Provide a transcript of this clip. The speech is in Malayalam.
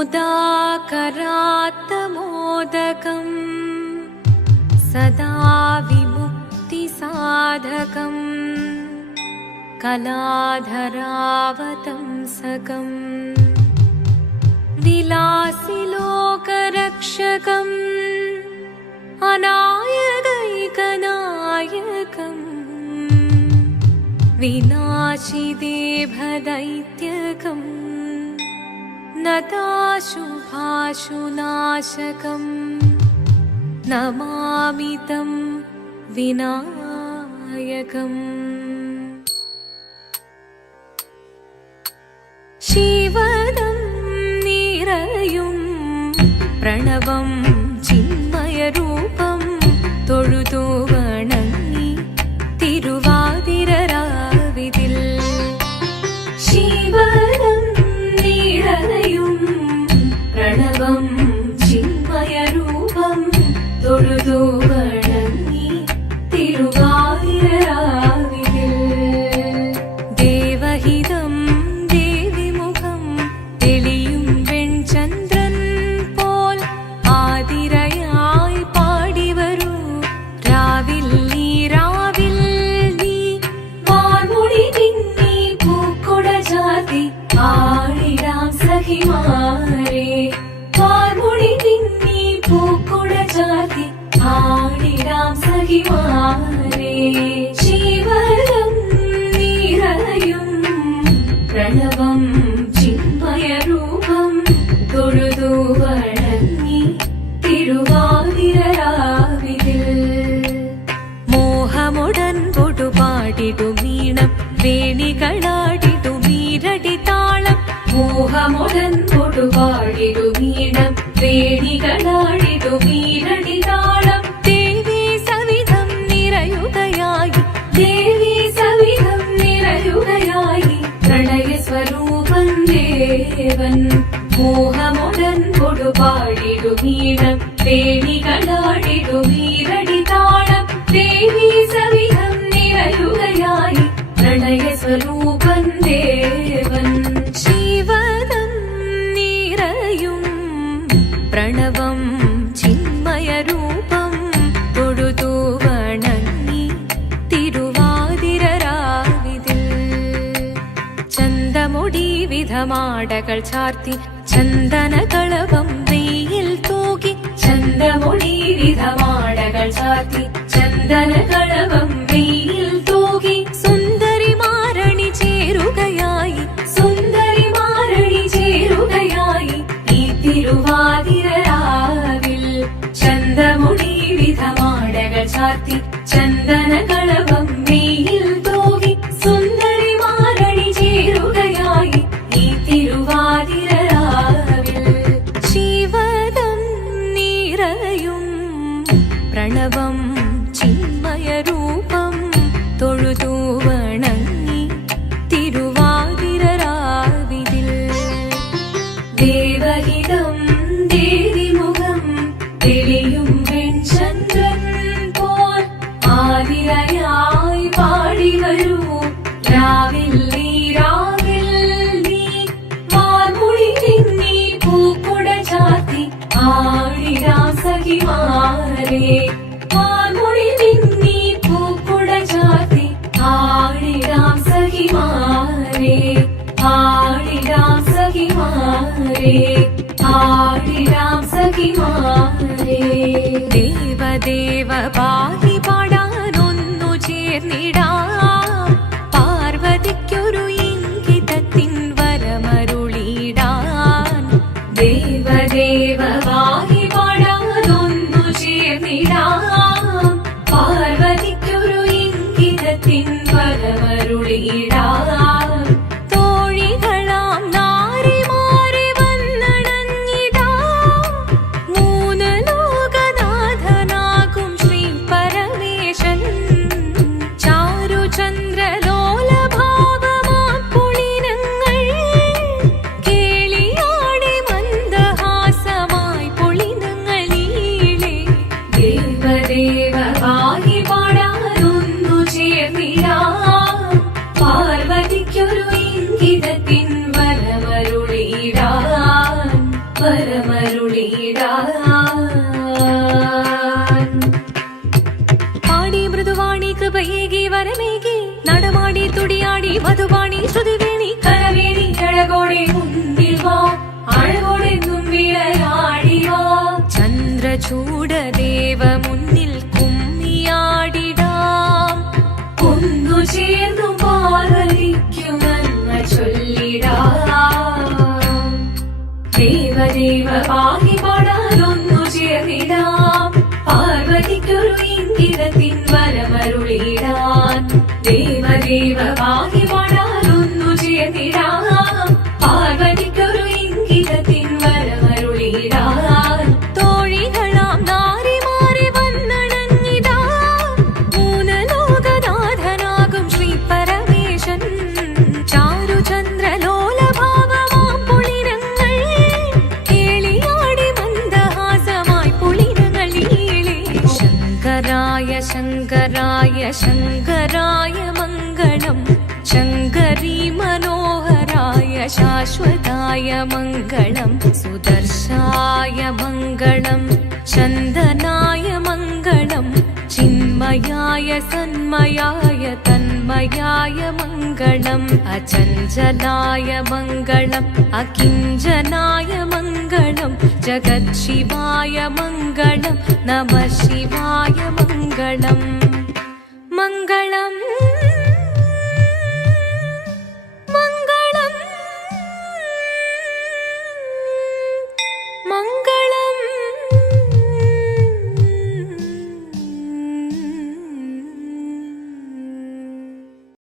मोदाकरात्तमोदकम् सदा विमुक्तिसाधकम् कलाधरावतंसकम् विलासिलोकरक्षकम् अनायकैकनायकम्। विनाशिदेभदैत्यकम् नताशुभाशुनाशकं नमामि तं विनायकम् शिवदं निरयुं प्रणवं चिन्मयरूपं तोळुतो പ്രണവം ചിന്മയരൂപം തൊഴുതു വണങ്ങി തിരുവാതിരരാവിതിൽ മോഹമുടൻ പൊടുപാടിടു മീണം വേണികളാടിടു മീരടി മോഹമുടൻ പൊടുപാടിടു മീണം വേണികളാടിടു മീരടി കൊടുപാടിടു മീണം തേടികളാടിടു വീരടി താളം. ദേവി സവിധം നിറയുകയായി പ്രണയ സ്വരൂപൻ ദേവൻ. ജീവനം നിറയും പ്രണവം ചിന്മയരൂപം തൊഴുതു വണങ്ങി തിരുവാതിരരാവിതിൽ. ചന്തമൊടി വിധമാടകൾ ചാർത്തി ചന്ദനകളവം വെയിൽ തൂകി ചന്തമുടി വിധമാടകൾ ചാർത്തി. ചന്ദനകളവം വെയിൽ തൂകി ആതിരയായി പാടി വരൂ. രാവിൽ നീ രാവിൽ നീ. മാർമുടി നിന്നി പൂക്കുട ചാത്തി ആടിടാം സഖിമാരെ വാർമുടി നിന്നി പൂക്കുട ചാത്തി ആടിടാം സഖിമാരെ ആടിടാം സഖിമാരെ ആടിടാം സഖിമാരെ ദേവദേവ പാഹി പാടാനൊന്നു പാർവതിക്കൊരു ഇംഗിതത്തിൻ വരമരുളിടാൻ. ദേവദേവ പാഹി പാടാനൊന്നു ചേർന്നിടാം പാർവതിക്കൊരു ഇംഗിതത്തിൻ വരമരുളിടാൻ. ജാതിക്കൊരു ഇംഗിതത്തിൻ വരമരുളിടാൻ വരമരുളിടാൻ നടമാടി തുടിയാടി മധുവാണി ശ്രുതിവേണി. കരവേണി അഴകോടെ അഴകോടെ ചന്ദ്രചൂട ദേവമുൻ ദേവദേവ പാഹി പാടാനൊന്നു ചേർന്നിടാം. പാർവതിക്കൊരു ഇംഗിതത്തിൻ വരമരുളിടാൻ ദേവദേവ शङ्कराय मङ्गलम् शङ्करी मनोहराय शाश्वताय मङ्गलम् सुदर्शाय मङ्गलम् चन्दनाय मङ्गलम् चिन्मयाय सन्मयाय तन्मयाय मङ्गलम् अचञ्चलाय मङ्गलम् अकिजनाय मङ्गलम् जगत्शिवाय मङ्गलम् नमः शिवाय मङ्गलम्। மங்களம்.